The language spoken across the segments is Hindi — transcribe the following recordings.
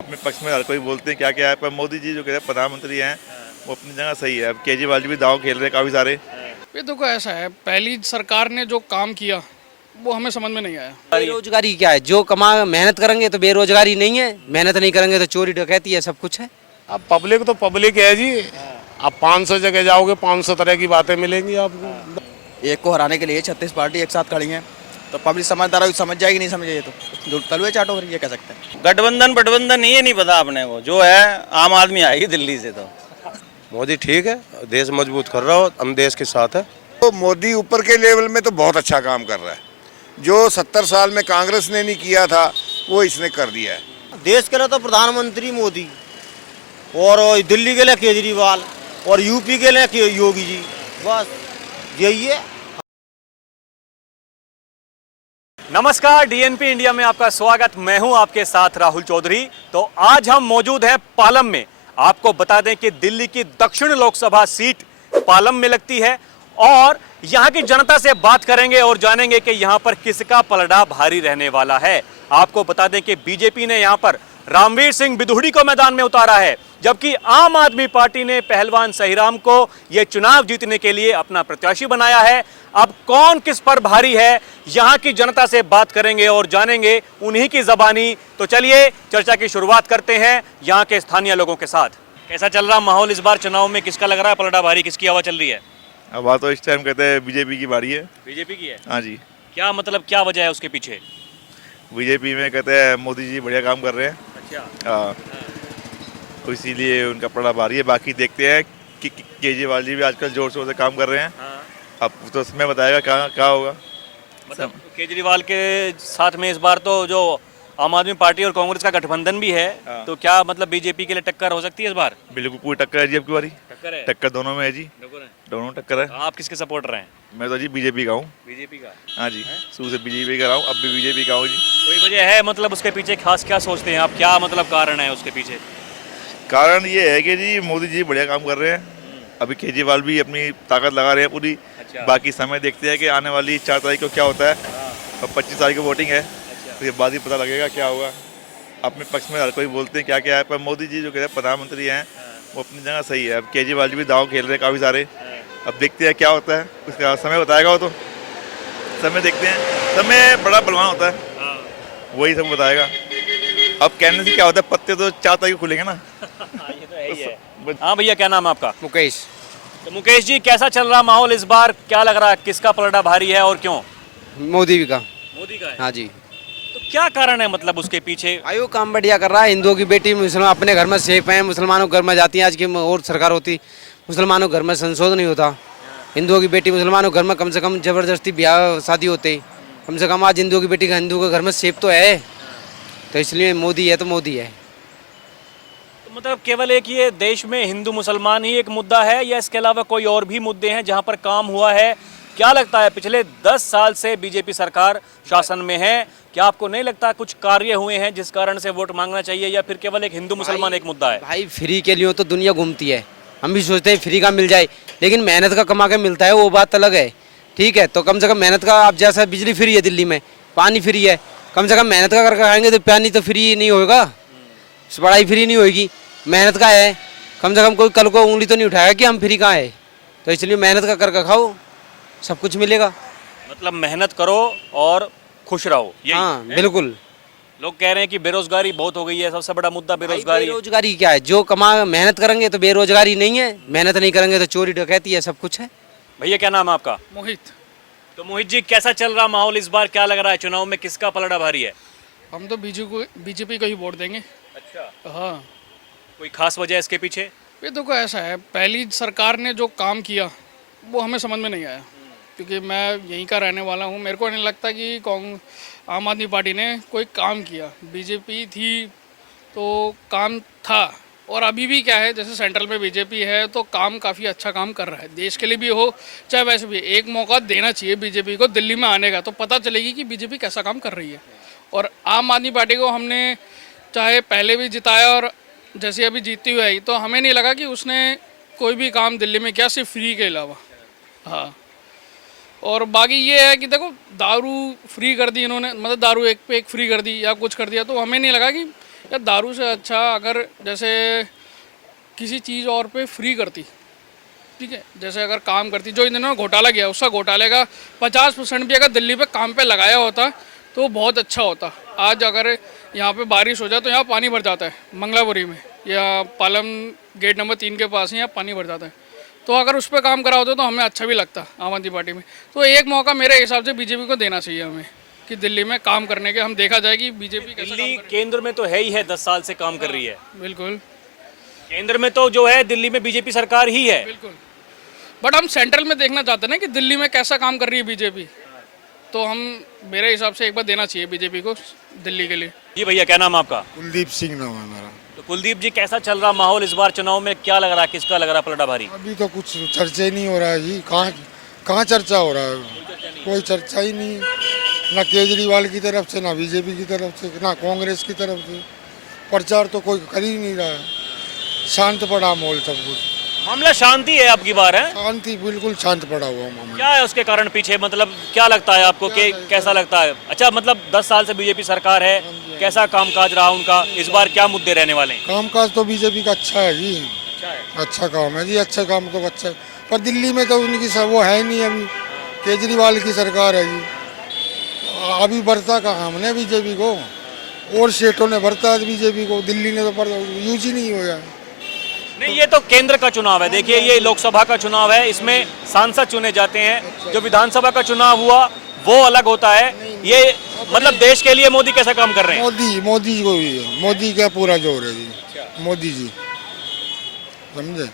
अपने पक्ष में हर कोई बोलते हैं क्या क्या है, पर मोदी जी जो कहते हैं प्रधानमंत्री हैं वो अपनी जगह सही है। अब केजरीवाल जी भी दाव खेल रहे हैं काफ़ी सारे। ये देखो ऐसा है, पहली सरकार ने जो काम किया वो हमें समझ में नहीं आया। बेरोजगारी क्या है? जो कमा मेहनत करेंगे तो बेरोजगारी नहीं है, मेहनत नहीं करेंगे तो चोरी डकैती है, सब कुछ है। अब पब्लिक तो पब्लिक है जी। अब 500 जगह जाओगे 500 तरह की बातें मिलेंगी आपको। एक को हराने के लिए 36 पार्टी एक साथ खड़ी हैं, तो पब्लिक समझदार है, समझ जाएगी नहीं समझ तो जो तलवे चाटो फिर ये कह सकते हैं। गठबंधन ये नहीं पता अपने को, जो है आम आदमी आएगी दिल्ली से। तो मोदी ठीक है, देश मजबूत कर रहा हो, हम देश के साथ है। तो मोदी ऊपर के लेवल में तो बहुत अच्छा काम कर रहा है। जो 70 साल में कांग्रेस ने नहीं किया था वो इसने कर दिया है। देश के लिए तो प्रधानमंत्री मोदी, और दिल्ली के लिए केजरीवाल, और यूपी के लिए योगी जी, बस यही है। नमस्कार, डीएनपी इंडिया में आपका स्वागत। मैं हूं आपके साथ राहुल चौधरी। तो आज हम मौजूद हैं पालम में। आपको बता दें कि दिल्ली की दक्षिण लोकसभा सीट पालम में लगती है और यहां की जनता से बात करेंगे और जानेंगे कि यहां पर किसका पलड़ा भारी रहने वाला है। आपको बता दें कि बीजेपी ने यहां पर रामवीर सिंह बिधूड़ी को मैदान में उतारा है, जबकि आम आदमी पार्टी ने पहलवान सहीराम को यह चुनाव जीतने के लिए अपना प्रत्याशी बनाया है। अब कौन किस पर भारी है, यहां की जनता से बात करेंगे और जानेंगे उन्हीं की जबानी। तो चलिए चर्चा की शुरुआत करते हैं यहां के स्थानीय लोगों के साथ। कैसा चल रहा माहौल इस बार चुनाव में? किसका लग रहा है पलड़ा भारी, किसकी हवा चल रही है? अब बात तो इस टाइम कहते हैं बीजेपी की बारी है। बीजेपी की है? हाँ जी, क्या मतलब, क्या वजह है उसके पीछे? बीजेपी में कहते हैं मोदी जी बढ़िया काम कर रहे हैं। अच्छा। हाँ, तो इसीलिए उनका पलड़ा भारी है। बाकी देखते हैं कि केजरीवाल जी भी आजकल जोर शोर से काम कर रहे हैं। हाँ। अब तो समय बताएगा क्या होगा। मतलब केजरीवाल के साथ में इस बार तो जो आम आदमी पार्टी और कांग्रेस का गठबंधन भी है, हाँ। तो क्या मतलब बीजेपी के लिए टक्कर हो सकती है इस बार? बिल्कुल पूरी टक्कर है जी, अब की बारी टक्कर है? टक्कर दोनों में है जी, दोनों टक्कर है। आप किसके सपोर्टर हैं? मैं तो जी बीजेपी का हूँ। बीजेपी का? हाँ जी, शुरू से बीजेपी का रहा हूँ, अब भी बीजेपी का हूँ जी। कोई वजह है मतलब उसके पीछे खास क्या सोचते हैं आप? क्या मतलब कारण है उसके पीछे? कारण ये है कि जी मोदी जी बढ़िया काम कर रहे हैं। अभी केजरीवाल भी अपनी ताकत लगा रहे हैं पूरी। अच्छा। बाकी समय देखते हैं कि आने वाली 4 तारीख को क्या होता है। और 25 तारीख को वोटिंग है, तो ये बाद ही पता लगेगा क्या होगा। अपने पक्ष में हर कोई बोलते हैं क्या क्या है, पर मोदी जी जो कहते हैं प्रधानमंत्री हैं वो अपनी जगह सही है। अब केजरीवाल जी भी दाव खेल रहे हैं काफ़ी सारे। अब देखते हैं क्या होता है, उसका समय बताएगा वो। तो समय देखते हैं, समय बड़ा बलवान होता है, वही सब बताएगा। अब कहने से क्या होता है, पत्ते तो 4 तारीख को खुलेंगे ना। ये तो है ही है। हाँ भैया, क्या नाम है आपका? मुकेश। तो मुकेश जी, कैसा चल रहा माहौल इस बार? क्या लग रहा है किसका पलड़ा भारी है और क्यों? मोदी का। मोदी का है? हाँ जी। तो क्या कारण है मतलब उसके पीछे? आयो काम बढ़िया कर रहा है। हिंदुओं की बेटी मुसलमान अपने घर में सेफ है, मुसलमानों के घर में जाती है। आज की और सरकार होती, मुसलमानों के घर में संशोधन नहीं होता। हिंदुओं की बेटी मुसलमानों के घर में कम से कम जबरदस्ती ब्याह शादी होते। कम से कम आज हिंदुओं की बेटी का हिंदू के घर में सेफ तो है। तो इसलिए मोदी है तो मोदी है। तो मतलब केवल एक ये देश में हिंदू मुसलमान ही एक मुद्दा है, या इसके अलावा कोई और भी मुद्दे हैं जहां पर काम हुआ है? क्या लगता है पिछले 10 साल से बीजेपी सरकार शासन में है, क्या आपको नहीं लगता कुछ कार्य हुए हैं जिस कारण से वोट मांगना चाहिए, या फिर केवल एक हिंदू मुसलमान एक मुद्दा है? भाई फ्री के लिए तो दुनिया घूमती है। हम भी सोचते हैं फ्री का मिल जाए, लेकिन मेहनत का कमा के मिलता है वो बात अलग है। ठीक है, तो कम से कम मेहनत का, आप जैसा बिजली फ्री है दिल्ली में, पानी फ्री है, कम से कम मेहनत का करके खाएंगे तो पानी तो फ्री नहीं होगा, पढ़ाई फ्री नहीं होगी। मेहनत का है, कम से कम कोई कल को उंगली तो नहीं उठाएगा कि हम फ्री कहाँ है। तो इसलिए मेहनत का करके खाओ, सब कुछ मिलेगा। मतलब मेहनत करो और खुश रहो, यही हाँ है? बिल्कुल। लोग कह रहे हैं कि बेरोजगारी बहुत हो गई है, सबसे बड़ा मुद्दा बेरोजगारी है। बेरोजगारी क्या है? जो कमा मेहनत करेंगे तो बेरोजगारी नहीं है, मेहनत नहीं करेंगे तो चोरी डकैती है, सब कुछ है। भैया क्या नाम है आपका? मोहित। तो मोहित जी, कैसा चल रहा माहौल इस बार? क्या लग रहा है चुनाव में किसका पलड़ा भारी है? हम तो बीजेपी को ही वोट देंगे। अच्छा। हाँ, कोई खास वजह इसके पीछे? ये देखो ऐसा है, पहली सरकार ने जो काम किया वो हमें समझ में नहीं आया, क्योंकि मैं यहीं का रहने वाला हूँ। मेरे को नहीं लगता कि आम आदमी पार्टी ने कोई काम किया। बीजेपी थी तो काम था, और अभी भी क्या है, जैसे सेंट्रल में बीजेपी है तो काम काफ़ी अच्छा काम कर रहा है। देश के लिए भी हो चाहे वैसे भी, एक मौका देना चाहिए बीजेपी को दिल्ली में आने का, तो पता चलेगी कि बीजेपी कैसा काम कर रही है। और आम आदमी पार्टी को हमने चाहे पहले भी जिताया और जैसे अभी जीती हुई आई, तो हमें नहीं लगा कि उसने कोई भी काम दिल्ली में किया, सिर्फ फ्री के अलावा। हाँ, और बाकी ये है कि देखो, दारू फ्री कर दी इन्होंने, मतलब दारू एक पे एक फ्री कर दी या कुछ कर दिया, तो हमें नहीं लगा कि या दारू से अच्छा अगर जैसे किसी चीज़ और पे फ्री करती, ठीक है, जैसे अगर काम करती, जो इन्होंने घोटाला किया उसका घोटाले का 50% भी अगर दिल्ली पे काम पे लगाया होता तो बहुत अच्छा होता। आज अगर यहाँ पे बारिश हो जाए तो यहाँ पानी भर जाता है, मंगलापुरी में या पालम गेट नंबर 3 के पास ही यहाँ पानी भर जाता है। तो अगर उस पर काम करा होता तो हमें अच्छा भी लगता आम आदमी पार्टी में। तो एक मौका मेरे हिसाब से बीजेपी को देना चाहिए हमें कि दिल्ली में काम करने के, हम देखा जाए कि बीजेपी कैसा काम दिल्ली कर केंद्र में तो है ही है, 10 साल से काम कर रही है। रही है। बिल्कुल केंद्र में तो जो है दिल्ली में बीजेपी सरकार ही है। बिल्कुल, बट हम सेंट्रल में देखना चाहते हैं ना कि दिल्ली में कैसा काम कर रही है बीजेपी। तो हम, मेरे हिसाब से एक बार देना चाहिए बीजेपी को दिल्ली के लिए। जी भैया, क्या नाम है आपका? कुलदीप सिंह नाम है मेरा। तो कुलदीप जी, कैसा चल रहा माहौल इस बार चुनाव में? क्या लग रहा है, किसका लग रहा है पलड़ा भारी? अभी तो कुछ चर्चा ही नहीं हो रहा है जी। कहाँ चर्चा हो रहा है? कोई चर्चा ही नहीं, ना केजरीवाल की तरफ से, ना बीजेपी की तरफ से, ना कांग्रेस की तरफ से। प्रचार तो कोई कर ही नहीं रहा है। शांत पड़ा माहौल, सब कुछ मामला शांति है आपकी बार, है? शांति, बिल्कुल शांत पड़ा हुआ मामला। क्या है उसके कारण पीछे, मतलब क्या लगता है आपको कि कैसा लगता है? अच्छा, मतलब 10 साल से बीजेपी सरकार है, कैसा कामकाज रहा उनका? इस बार क्या मुद्दे रहने वाले हैं? कामकाज तो बीजेपी का अच्छा है जी, अच्छा काम है जी, अच्छा काम तो अच्छा है। पर दिल्ली में तो उनकी वो है ही नहीं, अभी केजरीवाल की सरकार है जी। अभी बढ़ता कहाँ हमने बीजेपी को, और स्टेटों ने बढ़ता है बीजेपी को, दिल्ली ने तो यूज ही नहीं हुआ। नहीं, ये तो केंद्र का चुनाव है। देखिए, ये लोकसभा का चुनाव है, इसमें सांसद चुने जाते हैं। जो विधानसभा का चुनाव हुआ वो अलग होता है। ये मतलब देश के लिए मोदी कैसा काम कर रहे हैं? मोदी को ही है, मोदी का पूरा जोर है जी। मोदी जी, समझे,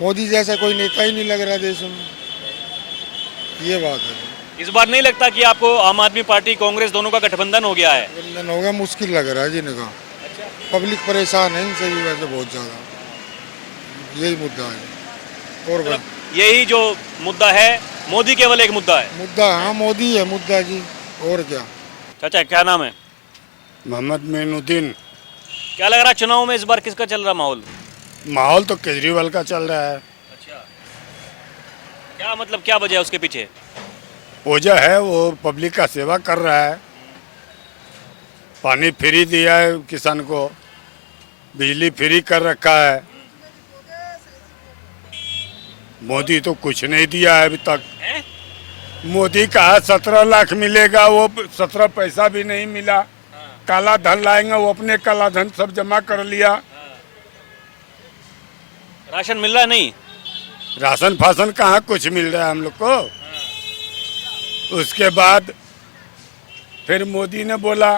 मोदी जैसा कोई नेता ही नहीं लग रहा देश में, ये बात है। इस बार नहीं लगता कि आपको आम आदमी पार्टी कांग्रेस दोनों का गठबंधन हो गया है? गठबंधन हो गया, मुश्किल लग रहा है जी इनका। पब्लिक परेशान है इनसे भी वैसे बहुत ज़्यादा, यही मुद्दा है। और यही जो मुद्दा है, मोदी केवल एक मुद्दा है? मुद्दा, हाँ मोदी है मुद्दा जी, और क्या। चाचा, क्या नाम है? मोहम्मद मीनुद्दीन। क्या लग रहा है चुनाव में इस बार किसका चल रहा माहौल? माहौल तो केजरीवाल का चल रहा है। अच्छा, क्या मतलब, क्या वजह है उसके पीछे? वजह है वो पब्लिक का सेवा कर रहा है, पानी फ्री दिया है किसान को, बिजली फ्री कर रखा है। मोदी तो कुछ नहीं दिया है अभी तक। मोदी कहा 17 लाख मिलेगा, वो 17 पैसा भी नहीं मिला। काला धन लाएंगे, वो अपने काला धन सब जमा कर लिया। राशन मिल रहा है? नहीं, राशन फासन कहाँ कुछ मिल रहा है हम लोग को। उसके बाद फिर मोदी ने बोला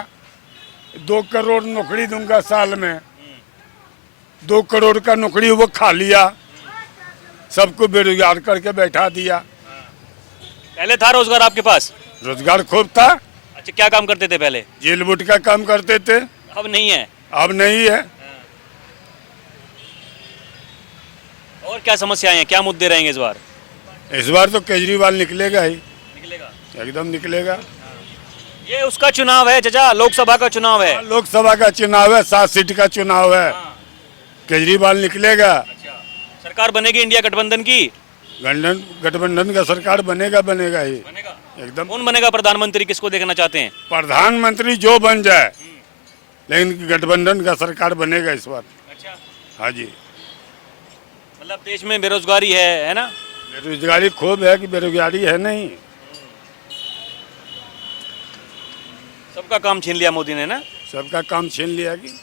2 करोड़ नौकरी दूंगा साल में। 2 करोड़ का नौकरी वो खा लिया, सबको बेरोजगार करके बैठा दिया। पहले था रोजगार आपके पास? रोजगार खूब था। अच्छा, क्या काम करते थे पहले? जेल बूट का काम करते थे। अब नहीं है? अब नहीं है। और क्या समस्याएं हैं, क्या मुद्दे रहेंगे इस बार? इस बार तो केजरीवाल निकलेगा ही, निकलेगा, एकदम निकलेगा। ये उसका चुनाव है चाचा, लोकसभा का चुनाव है। लोकसभा का चुनाव है, 7 सीट का चुनाव है। केजरीवाल निकलेगा। सरकार बनेगी इंडिया गठबंधन की? गठबंधन का सरकार बनेगा ही एकदम। कौन बनेगा प्रधानमंत्री, किसको देखना चाहते हैं? प्रधानमंत्री जो बन जाए, लेकिन गठबंधन का सरकार बनेगा इस बार। अच्छा, हाँ जी। मतलब देश में बेरोजगारी है ना? बेरोजगारी खूब है कि बेरोजगारी है नहीं। सबका काम छीन लिया मोदी ने ना? सबका काम छीन लिया कि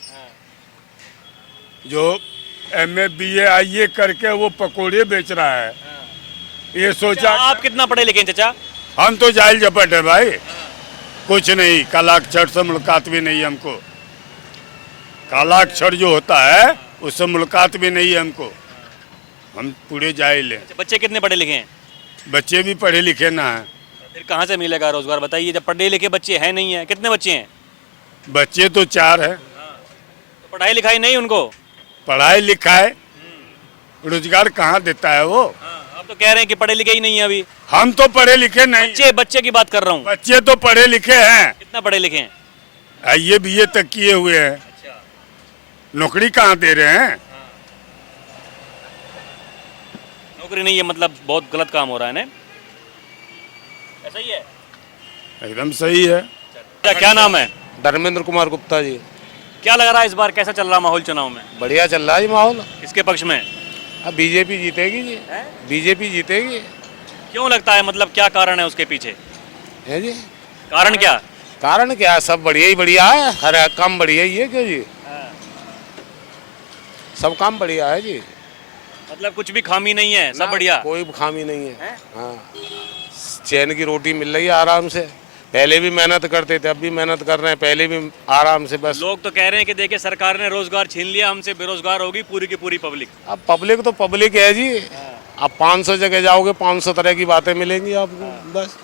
जो MA BA IA करके वो पकोड़े बेच रहा है, ये सोचा। आप कितना पढ़े लिखे हैं चाचा? हम तो जाहिल झपट है भाई, कुछ नहीं, काला अक्षर से मुलाकात भी नहीं हमको। काला अक्षर जो होता है उससे मुलाकात भी नहीं है हमको, हम पूरे जाहिल हैं। बच्चे कितने पढ़े लिखे हैं? बच्चे भी पढ़े लिखे ना हैं। फिर कहाँ से मिलेगा रोजगार, बताइए? जब पढ़े लिखे बच्चे हैं नहीं है, कितने बच्चे हैं? बच्चे तो 4 हैं। तो पढ़ाई लिखाई नहीं उनको? पढ़ाई लिखाई रोजगार कहाँ देता है वो? आप तो कह रहे हैं कि पढ़े लिखे ही नहीं है अभी। हम तो पढ़े लिखे नहीं। बच्चे की बात कर रहा हूँ। बच्चे तो पढ़े लिखे हैं। कितना पढ़े लिखे हैं? IA BA तक किए हुए हैं। अच्छा, नौकरी कहाँ दे रहे हैं? नौकरी नहीं है, मतलब बहुत गलत काम हो रहा है ना? ऐसा ही है? एकदम सही है। क्या नाम है? धर्मेंद्र कुमार गुप्ता जी। क्या लग रहा है इस बार कैसा चल रहा माहौल चुनाव में? बढ़िया चल रहा है जी माहौल। किसके पक्ष में? अब बीजेपी जीतेगी जी, बीजेपी जीतेगी। क्यों लगता है, मतलब क्या कारण है उसके पीछे? है जी, कारण क्या? कारण क्या है, सब बढ़िया ही बढ़िया है, हर एक काम बढ़िया ही है। क्यों जी, सब काम बढ़िया है जी, मतलब कुछ भी खामी नहीं है, सब बढ़िया। कोई खामी नहीं है। हाँ, चैन की रोटी मिल रही है आराम से। पहले भी मेहनत करते थे, अब भी मेहनत कर रहे हैं, पहले भी आराम से। बस लोग तो कह रहे हैं कि देखिए सरकार ने रोजगार छीन लिया हमसे, बेरोजगार होगी पूरी की पूरी पब्लिक। अब पब्लिक तो पब्लिक है जी। अब 500 जगह जाओगे 500 तरह की बातें मिलेंगी आपको, बस।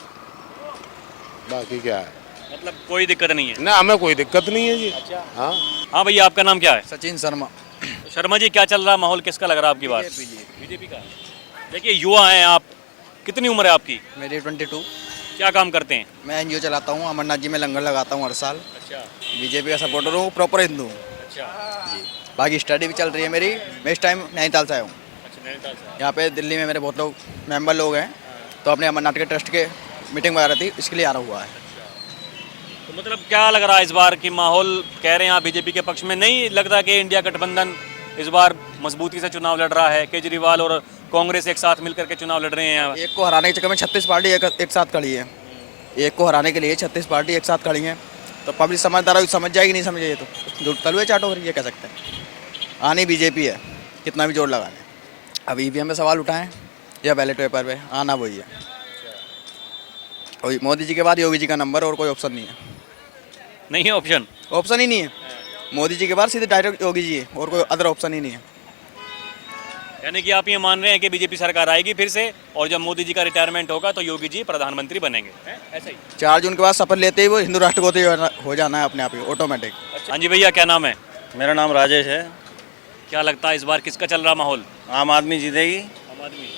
बाकी क्या है, मतलब कोई दिक्कत नहीं है ना, हमें कोई दिक्कत नहीं है जी। हाँ हाँ भैया, आपका नाम क्या है? सचिन शर्मा। शर्मा जी, क्या चल रहा माहौल, किसका लग रहा है आपकी बात? बीजेपी का। देखिए युवा हैं आप, कितनी उम्र है आपकी? मेरी 22। क्या काम करते हैं? मैं एनजीओ चलाता हूँ, अमरनाथ जी में लंगर लगाता हूँ हर साल। अच्छा बीजेपी का सपोर्टर हूँ, प्रॉपर हिंदू हूँ अच्छा जी। बाकी स्टडी भी चल रही है मेरी। मैं इस टाइम नैनीताल से आया हूँ। अच्छा, नैनीताल से। यहाँ पे दिल्ली में मेरे बहुत लोग मेंबर लोग हैं, तो अपने अमरनाथ के ट्रस्ट के मीटिंग वगैरह थी, इसके लिए आ रहा हुआ है। तो मतलब क्या लग रहा है इस बार की माहौल, कह रहे हैं आप बीजेपी के पक्ष में, नहीं लगता कि इंडिया गठबंधन इस बार मजबूती से चुनाव लड़ रहा है? केजरीवाल और कांग्रेस एक साथ मिलकर के चुनाव लड़ रहे हैं यहाँ। एक को हराने के चक्कर में 36 पार्टी एक साथ खड़ी है। एक को हराने के लिए 36 पार्टी एक साथ खड़ी हैं, तो पब्लिक समझदार समझ जाएगी, नहीं समझ जाइए तो तलवे चाटो फिर, ये कह सकते हैं। आनी बीजेपी है, कितना भी जोर लगा लें। अब ईवीएम में सवाल उठाएं या बैलेट पेपर पे, आना वही है। और मोदी जी के बाद योगी जी का नंबर, और कोई ऑप्शन नहीं है। नहीं है ऑप्शन? ऑप्शन ही नहीं है। मोदी जी के बाद सीधे डायरेक्ट योगी जी है, और कोई अदर ऑप्शन ही नहीं है। यानी कि आप ये मान रहे हैं कि बीजेपी सरकार आएगी फिर से, और जब मोदी जी का रिटायरमेंट होगा तो योगी जी प्रधानमंत्री बनेंगे, ऐसा ही? 4 जून के बाद शपथ लेते ही वो हिंदू राष्ट्र को हो जाना है अपने आप ही, ऑटोमेटिक। हाँ जी भैया, क्या नाम है? मेरा नाम राजेश है। क्या लगता है इस बार किसका चल रहा माहौल? आम आदमी जीतेगी। आम आदमी।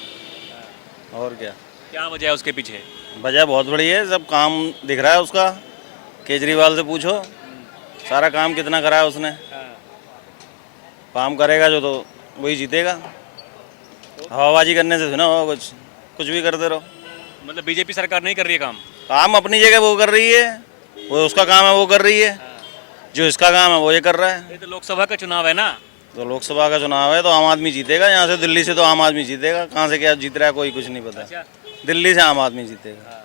और क्या क्या वजह है उसके पीछे? वजह बहुत बड़ी है, सब काम दिख रहा है उसका। केजरीवाल से पूछो, सारा काम कितना करा है उसने। काम करेगा जो तो वही जीतेगा। हवाबाजी करने से सुना हो, कुछ भी करते रहो। मतलब बीजेपी सरकार नहीं कर रही है काम? काम अपनी जगह वो कर रही है, वो उसका काम है वो कर रही है, जो इसका काम है वो ये कर रहा है। ये तो लोकसभा का चुनाव है ना? तो लोकसभा का चुनाव है तो आम आदमी जीतेगा। यहाँ से दिल्ली से तो आम आदमी जीतेगा, कहाँ से क्या जीत रहा है कोई कुछ नहीं पता। दिल्ली से आम आदमी जीतेगा।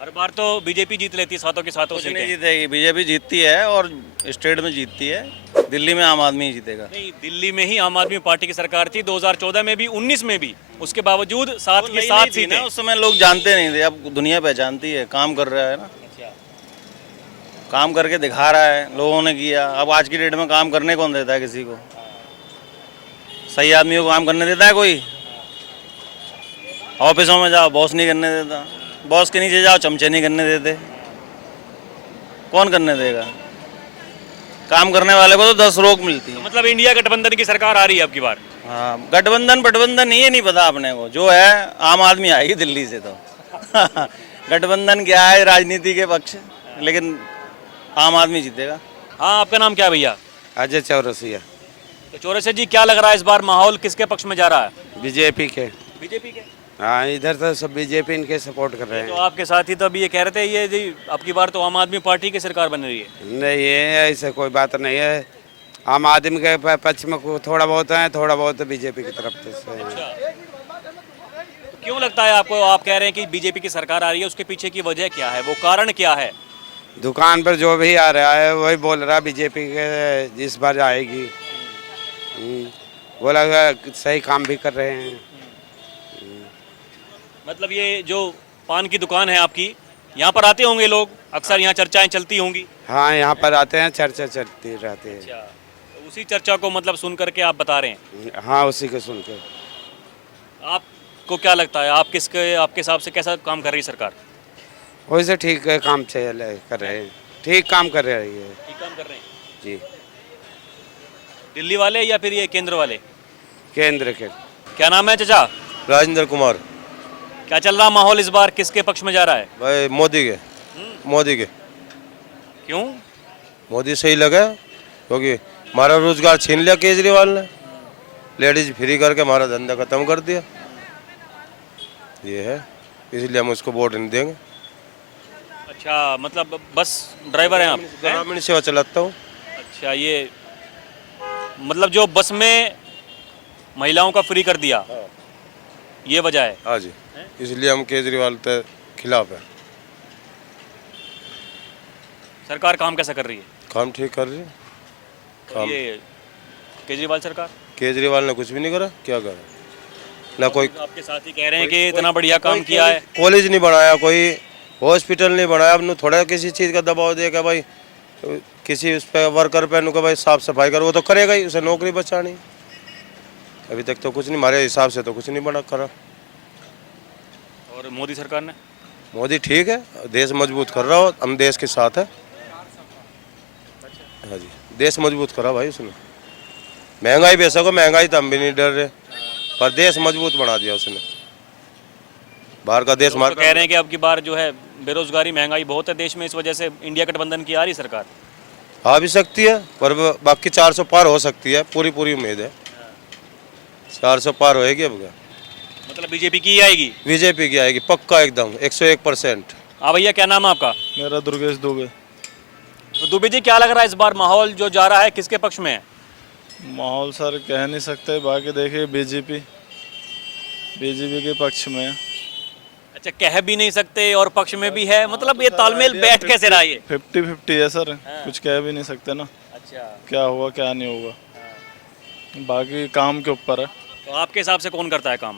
हर बार तो बीजेपी जीत लेती है सातों के सातों कुछ नहीं सीटें। जीतेगी, बीजेपी जीतती है और स्टेट में जीतती है, दिल्ली में आम आदमी ही जीतेगा। नहीं, दिल्ली में ही आम आदमी पार्टी की सरकार थी 2014 में भी, 19 में भी, उसके बावजूद 7 की 7 सीटें। उस समय लोग जानते नहीं थे, अब दुनिया पहचानती है। काम कर रहा है ना, काम करके दिखा रहा है, लोगों ने किया। अब आज की डेट में काम करने कौन देता है किसी को? सही आदमी को काम करने देता है कोई? ऑफिसों में जाओ, बॉस नहीं करने देता। बॉस के नीचे जाओ, चमचे नहीं करने देते। कौन करने देगा? काम करने वाले को तो 10 रोक मिलती है। मतलब इंडिया गठबंधन की सरकार आ रही है अब की बार? हाँ, गठबंधन ये नहीं पता अपने को। जो है आम आदमी आएगी दिल्ली से तो गठबंधन क्या है, राजनीति के पक्ष, लेकिन आम आदमी जीतेगा। हाँ, आपका नाम क्या है भैया? अजय चौरसिया। तो चौरसिया जी, क्या लग रहा है इस बार माहौल किसके पक्ष में जा रहा है? बीजेपी के। बीजेपी के? हाँ, इधर तो सब बीजेपी इनके सपोर्ट कर रहे तो हैं। आपके साथी तो अभी ये कह रहे थे ये जी अब की बार तो आम आदमी पार्टी की सरकार बन रही है। नहीं, ये ऐसे कोई बात नहीं है। आम आदमी के पक्ष में थोड़ा बहुत है, थोड़ा बहुत बीजेपी की तरफ से है। तो क्यों लगता है आपको, आप कह रहे हैं कि बीजेपी की सरकार आ रही है, उसके पीछे की वजह क्या है, वो कारण क्या है? दुकान पर जो भी आ रहा है वही बोल रहा बीजेपी के इस बार आएगी। बोला सही काम भी कर रहे हैं। मतलब ये जो पान की दुकान है आपकी, यहाँ पर आते होंगे लोग अक्सर, यहाँ चर्चाएं चलती होंगी? हाँ, यहाँ पर आते हैं, चर्चा चलती रहती है। तो उसी चर्चा को मतलब सुन करके आप बता रहे हैं? हाँ, उसी को सुन के। आपको क्या लगता है, आपके हिसाब से कैसा काम कर रही है सरकार? वैसे ठीक है, काम चल कर रहे हैं, ठीक काम कर रही है। ठीक काम कर रहे हैं जी। दिल्ली वाले या फिर ये केंद्र वाले? केंद्र के। क्या नाम है चाचा? राजेंद्र कुमार। क्या चल रहा माहौल इस बार, किसके पक्ष में जा रहा है? भाई मोदी के। मोदी के। क्यों? मोदी सही लगा, क्योंकि हमारा रोजगार छीन लिया केजरीवाल ने, लेडीज फ्री करके हमारा धंधा खत्म कर दिया। ये है, इसलिए हम उसको वोट नहीं देंगे। अच्छा, मतलब बस ड्राइवर हैं आप? ग्रामीण सेवा चलाता हूँ। अच्छा, ये मतलब जो बस में महिलाओं का फ्री कर दिया, ये वजह है? हाँ जी, इसलिए हम केजरीवाल के खिलाफ है। सरकार काम कैसा कर रही है? काम ठीक कर रही है। काम ये केजरीवाल सरकार, केजरीवाल ने कुछ भी नहीं करा, क्या करा? ना कोई आपके साथी कह रहे हैं कि इतना बढ़िया काम किया है। कॉलेज नहीं बनाया, कोई हॉस्पिटल नहीं बनाया। अब थोड़ा किसी चीज़ का दबाव दे कि भाई किसी उस पर वर्कर पे नु भाई साफ सफाई करो, वो तो करेगा ही, उसे नौकरी बचानी। अभी तक तो कुछ नहीं, हमारे हिसाब से तो कुछ नहीं बना करा। और मोदी सरकार ने? मोदी ठीक है, देश मजबूत कर रहा हो, हम देश के साथ है। हाँ जी, देश मजबूत करा भाई उसने। महंगाई बेशक, महंगाई तो हम भी नहीं डर रहे, पर देश मजबूत बना दिया उसने। बाहर का देश तो कह रहे हैं कि अब की बार जो है बेरोजगारी महंगाई बहुत है देश में, इस वजह से इंडिया गठबंधन की आ रही सरकार। आ भी सकती है, पर बाकी 400 पार हो सकती है, पूरी उम्मीद है 400 पार होएगी। अब क्या मतलब बीजेपी की ही आएगी? बीजेपी की आएगी पक्का, एकदम 101%। हाँ भैया, क्या नाम है आपका? मेरा दुर्गेश दुबे। तो दुबे जी, क्या लग रहा है इस बार माहौल जो जा रहा है किसके पक्ष में है? माहौल सर कह नहीं सकते, बाकी देखिए बीजेपी के पक्ष में है। अच्छा, कह भी नहीं सकते और पक्ष में भी है, मतलब ये तालमेल बैठ कैसे रहा ये? 50-50 है सर, कुछ कह भी नहीं सकते ना। अच्छा, क्या होगा क्या नहीं होगा, बाकी काम के ऊपर है। तो आपके हिसाब से कौन करता है काम?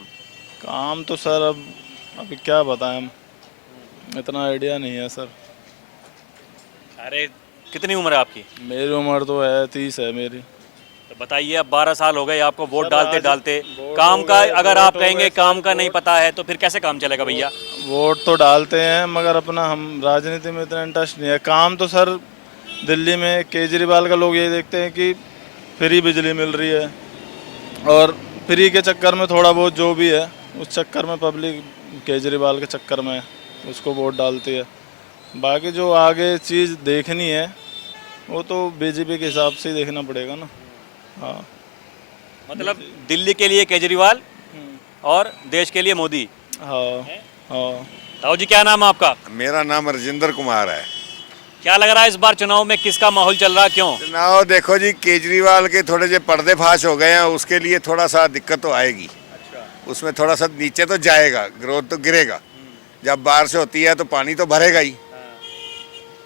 काम तो सर अब अभी क्या बताएं हम, इतना आइडिया नहीं है सर। अरे कितनी उम्र है आपकी? मेरी उम्र तो है 30 है मेरी। तो बताइए, अब 12 साल हो गए आपको वोट डालते काम का अगर आप कहेंगे काम का नहीं पता है तो फिर कैसे काम चलेगा भैया? वोट तो डालते हैं मगर अपना हम राजनीति में इतना इंटरेस्ट नहीं है। काम तो सर दिल्ली में केजरीवाल का लोग ये देखते हैं कि फ्री बिजली मिल रही है, और फ्री के चक्कर में थोड़ा बहुत जो भी है उस चक्कर में पब्लिक केजरीवाल के चक्कर में उसको वोट डालती है। बाकी जो आगे चीज़ देखनी है वो तो बीजेपी के हिसाब से ही देखना पड़ेगा ना। हाँ, मतलब दिल्ली के लिए केजरीवाल और देश के लिए मोदी। हाँ हाँ। ताऊ जी, क्या नाम है आपका? मेरा नाम राजेंद्र कुमार है। क्या लग रहा है इस बार चुनाव में किसका माहौल चल रहा है, क्यों? चुनाव देखो जी, केजरीवाल के थोड़े जो पर्देफाश हो गए हैं, उसके लिए थोड़ा सा दिक्कत तो आएगी। उसमें थोड़ा सा नीचे तो जाएगा, ग्रोथ तो गिरेगा। जब बारिश होती है तो पानी तो भरेगा ही,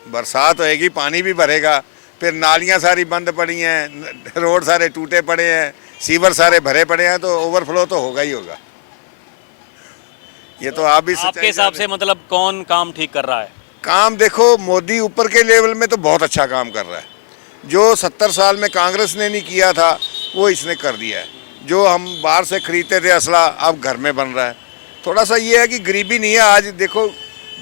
बरसात होएगी पानी भी भरेगा। फिर नालियाँ सारी बंद पड़ी हैं, रोड सारे टूटे पड़े हैं, सीवर सारे भरे पड़े हैं, तो ओवरफ्लो तो होगा ही होगा। ये तो आप भी आपके हिसाब से मतलब कौन काम ठीक कर रहा है? काम देखो, मोदी ऊपर के लेवल में तो बहुत अच्छा काम कर रहा है। जो 70 साल में कांग्रेस ने नहीं किया था वो इसने कर दिया है। जो हम बाहर से खरीदते थे असला, अब घर में बन रहा है। थोड़ा सा ये है कि गरीबी नहीं है। आज देखो,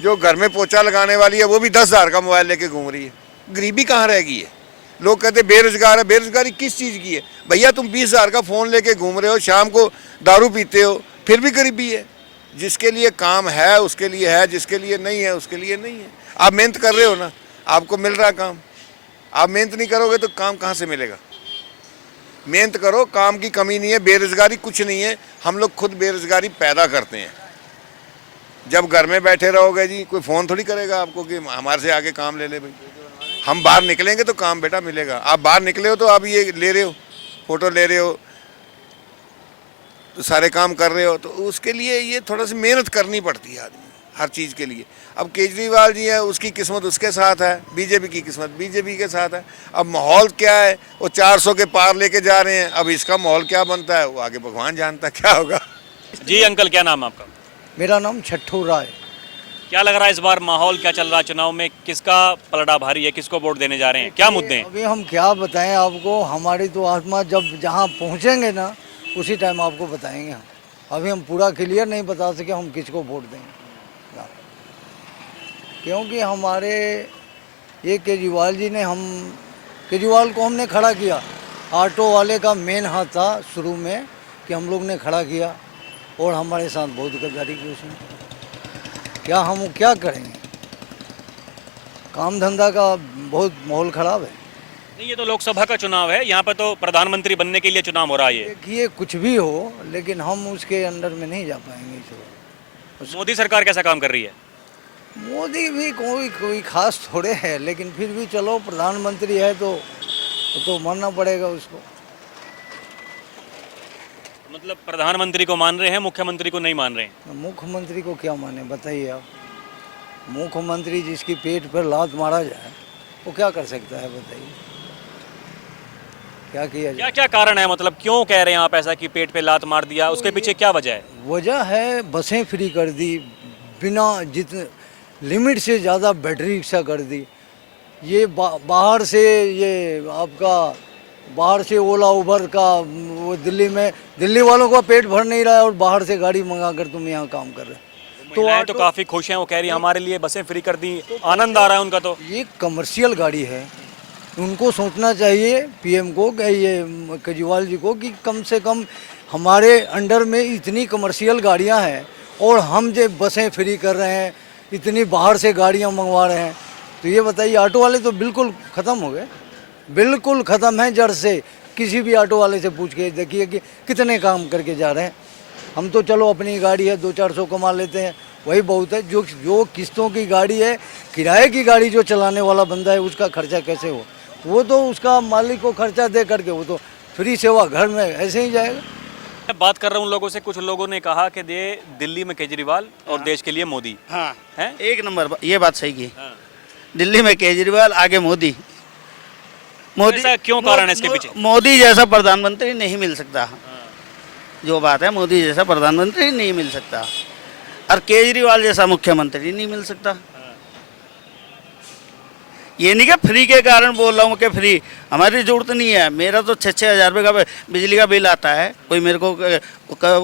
जो घर में पोछा लगाने वाली है वो भी 10,000 का मोबाइल लेके घूम रही है। गरीबी कहाँ रह गई है? लोग कहते बेरोजगार है। बेरोजगारी किस चीज़ की है भैया? तुम 20,000 का फ़ोन लेके घूम रहे हो, शाम को दारू पीते हो, फिर भी गरीबी है। जिसके लिए काम है उसके लिए है, जिसके लिए नहीं है उसके लिए नहीं है। आप मेहनत कर रहे हो ना, आपको मिल रहा है काम। आप मेहनत नहीं करोगे तो काम कहाँ से मिलेगा? मेहनत करो, काम की कमी नहीं है। बेरोजगारी कुछ नहीं है, हम लोग खुद बेरोजगारी पैदा करते हैं। जब घर में बैठे रहोगे जी, कोई फ़ोन थोड़ी करेगा आपको कि हमारे से आगे काम ले ले भाई। हम बाहर निकलेंगे तो काम बेटा मिलेगा। आप बाहर निकले हो तो आप ये ले रहे हो, फ़ोटो ले रहे हो, तो सारे काम कर रहे हो, तो उसके लिए ये थोड़ा सी मेहनत करनी पड़ती है आदमी हर चीज़ के लिए। अब केजरीवाल जी है, उसकी किस्मत उसके साथ है, बीजेपी की किस्मत बीजेपी के साथ है। अब माहौल क्या है, वो 400 के पार लेके जा रहे हैं। अब इसका माहौल क्या बनता है वो आगे भगवान जानता है क्या होगा। जी अंकल, क्या नाम है आपका? मेरा नाम छट्टू राय। क्या लग रहा है इस बार माहौल क्या चल रहा है चुनाव में, किसका पलड़ा भारी है, किसको वोट देने जा रहे हैं, क्या मुद्दे हैं? अभी हम क्या बताएं आपको, हमारी तो आत्मा जब जहां पहुंचेंगे ना उसी टाइम आपको बताएंगे हम। अभी हम पूरा क्लियर नहीं बता सके हम किसको वोट देंगे ना, क्योंकि हमारे ये केजरीवाल जी ने, केजरीवाल को हमने खड़ा किया। ऑटो वाले का मेन हाथ था शुरू में कि हम लोग ने खड़ा किया, और हमारे साथ बहुत गद्दारी की उसने। क्या हम क्या करेंगे? काम धंधा का बहुत माहौल ख़राब है। नहीं, ये तो लोकसभा का चुनाव है, यहाँ पर तो प्रधानमंत्री बनने के लिए चुनाव हो रहा है। देखिए, कुछ भी हो लेकिन हम उसके अंदर में नहीं जा पाएंगे इस वक्त। मोदी सरकार कैसा काम कर रही है? मोदी भी कोई खास थोड़े है, लेकिन फिर भी चलो प्रधानमंत्री है तो तो मानना पड़ेगा उसको। मतलब प्रधानमंत्री को मान रहे हैं, मुख्यमंत्री को नहीं मान रहे हैं? मुख्यमंत्री को क्या माने बताइए आप। मुख्यमंत्री जिसकी पेट पर लात मारा जाए वो क्या कर सकता है बताइए, क्या किया जाए? क्या क्या कारण है, मतलब क्यों कह रहे हैं आप ऐसा कि पेट पे लात मार दिया? उसके पीछे क्या वजह है? वजह है बसें फ्री कर दी, बिना जितने लिमिट से ज़्यादा बैटरी रिक्शा कर दी। ये बाहर से ये आपका बाहर से ओला उबर का वो दिल्ली वालों का पेट भर नहीं रहा है और बाहर से गाड़ी मंगा कर तुम यहाँ काम कर रहे हो। महिलाएं तो काफी खुश हैं, वो कह रही हैं हमारे लिए बसें फ्री कर दी, आनंद आ रहा है उनका। तो ये कमर्शियल गाड़ी है, उनको सोचना चाहिए पीएम को, ये केजरीवाल जी को, कि कम से कम हमारे अंडर में इतनी कमर्शियल गाड़ियां हैं और हम जो बसें फ्री कर रहे हैं, इतनी बाहर से गाड़ियां मंगवा रहे हैं, तो ये बताइए ऑटो वाले तो बिल्कुल ख़त्म हो गए, बिल्कुल ख़त्म है जड़ से। किसी भी ऑटो वाले से पूछ के देखिए कि कितने काम करके जा रहे हैं। हम तो चलो अपनी गाड़ी है 200-400 कमा लेते हैं, वही बहुत है। जो किस्तों की गाड़ी है, किराए की गाड़ी जो चलाने वाला बंदा है, उसका खर्चा कैसे हो? वो तो उसका मालिक को खर्चा दे करके वो तो फ्री सेवा घर में ऐसे ही जाएगा। मैं बात कर रहा हूँ लोगों से, कुछ लोगों ने कहा कि दिल्ली में केजरीवाल और देश के लिए मोदी। हाँ है एक नंबर ये बात सही की। दिल्ली में केजरीवाल, आगे मोदी। ऐसा क्यों कारण है इसके पीछे? मोदी जैसा प्रधानमंत्री नहीं मिल सकता। जो बात है, मोदी जैसा प्रधानमंत्री नहीं मिल सकता और केजरीवाल जैसा मुख्यमंत्री नहीं मिल सकता। ये नहीं कि फ्री के कारण बोल रहा हूँ कि फ्री हमारी जरूरत नहीं है। मेरा तो 6-6 हज़ार रुपये का बिजली का बिल आता है, कोई मेरे को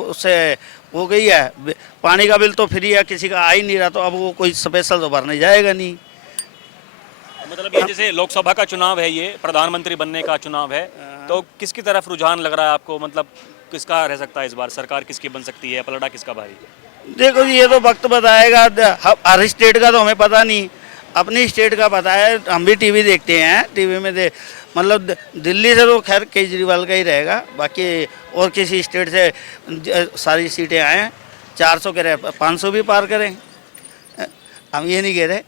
उससे हो गई है। पानी का बिल तो फ्री है, किसी का आ ही नहीं रहा, तो अब वो कोई स्पेशल तो भरने जाएगा नहीं। मतलब ये जैसे लोकसभा का चुनाव है, ये प्रधानमंत्री बनने का चुनाव है, तो किसकी तरफ रुझान लग रहा है आपको? मतलब किसका रह सकता है इस बार, सरकार किसकी बन सकती है, पलड़ा किसका भारी? देखो ये तो वक्त बताएगा। हर स्टेट का तो हमें पता नहीं, अपनी स्टेट का पता है। हम भी टीवी देखते हैं, टीवी में मतलब दिल्ली से तो खैर केजरीवाल का ही रहेगा, बाकी और किसी स्टेट से सारी सीटें आएँ, 400 करें 500 भी पार करें, हम ये नहीं कह रहे।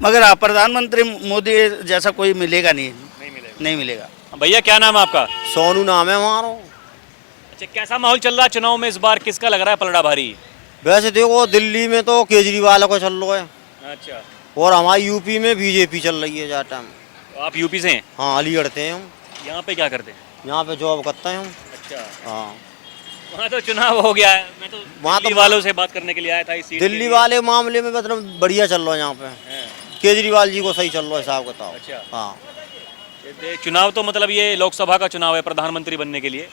मगर आप प्रधानमंत्री मोदी जैसा कोई मिलेगा नहीं मिलेगा। भैया क्या नाम है आपका? सोनू नाम है हमारा। अच्छा, कैसा माहौल चल रहा है चुनाव में इस बार, किसका लग रहा है पलड़ा भारी? वैसे देखो दिल्ली में तो केजरीवाल को चल रहा है। अच्छा, और हमारे यूपी में बीजेपी चल रही है ज़्यादा टाइम। आप यूपी से हैं? हाँ, अलीगढ़ से हैं हम। यहाँ पे क्या करते हैं? यहाँ पे जॉब करते हैं हम। अच्छा, हाँ, वहाँ तो चुनाव हो गया है, मैं तो वहाँ दिल्ली वालों से बात करने के लिए आया था इस सीट के दिल्ली लिए। वाले मामले में मतलब बढ़िया चल रहा है यहाँ पे। केजरीवाल जी को सही चल रहा है हिसाब किताब। अच्छा, हाँ, चुनाव तो मतलब ये लोकसभा का चुनाव है प्रधानमंत्री बनने के लिए।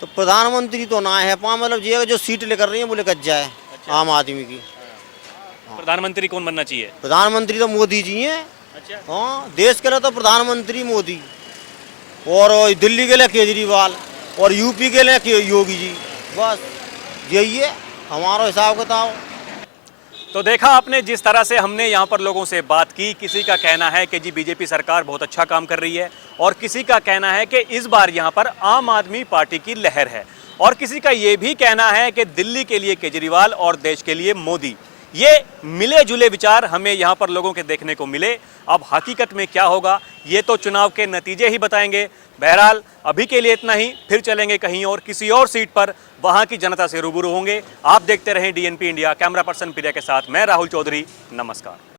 तो प्रधानमंत्री तो ना है पा, मतलब ये जो सीट लेकर रही है वो लेकर जाए। अच्छा। आम आदमी की। प्रधानमंत्री कौन बनना चाहिए? प्रधानमंत्री तो मोदी जी हैं। अच्छा, हाँ, देश के लिए तो प्रधानमंत्री मोदी, और दिल्ली के लिए केजरीवाल, और यूपी के लिए योगी जी। बस यही है हमारा हिसाब किताब। तो देखा आपने जिस तरह से हमने यहाँ पर लोगों से बात की, किसी का कहना है कि जी बीजेपी सरकार बहुत अच्छा काम कर रही है, और किसी का कहना है कि इस बार यहाँ पर आम आदमी पार्टी की लहर है, और किसी का ये भी कहना है कि दिल्ली के लिए केजरीवाल और देश के लिए मोदी। ये मिले जुले विचार हमें यहाँ पर लोगों के देखने को मिले। अब हकीकत में क्या होगा ये तो चुनाव के नतीजे ही बताएंगे। बहरहाल अभी के लिए इतना ही, फिर चलेंगे कहीं और किसी और सीट पर, वहाँ की जनता से रूबरू होंगे। आप देखते रहें DNP इंडिया। कैमरा पर्सन प्रिया के साथ मैं राहुल चौधरी, नमस्कार।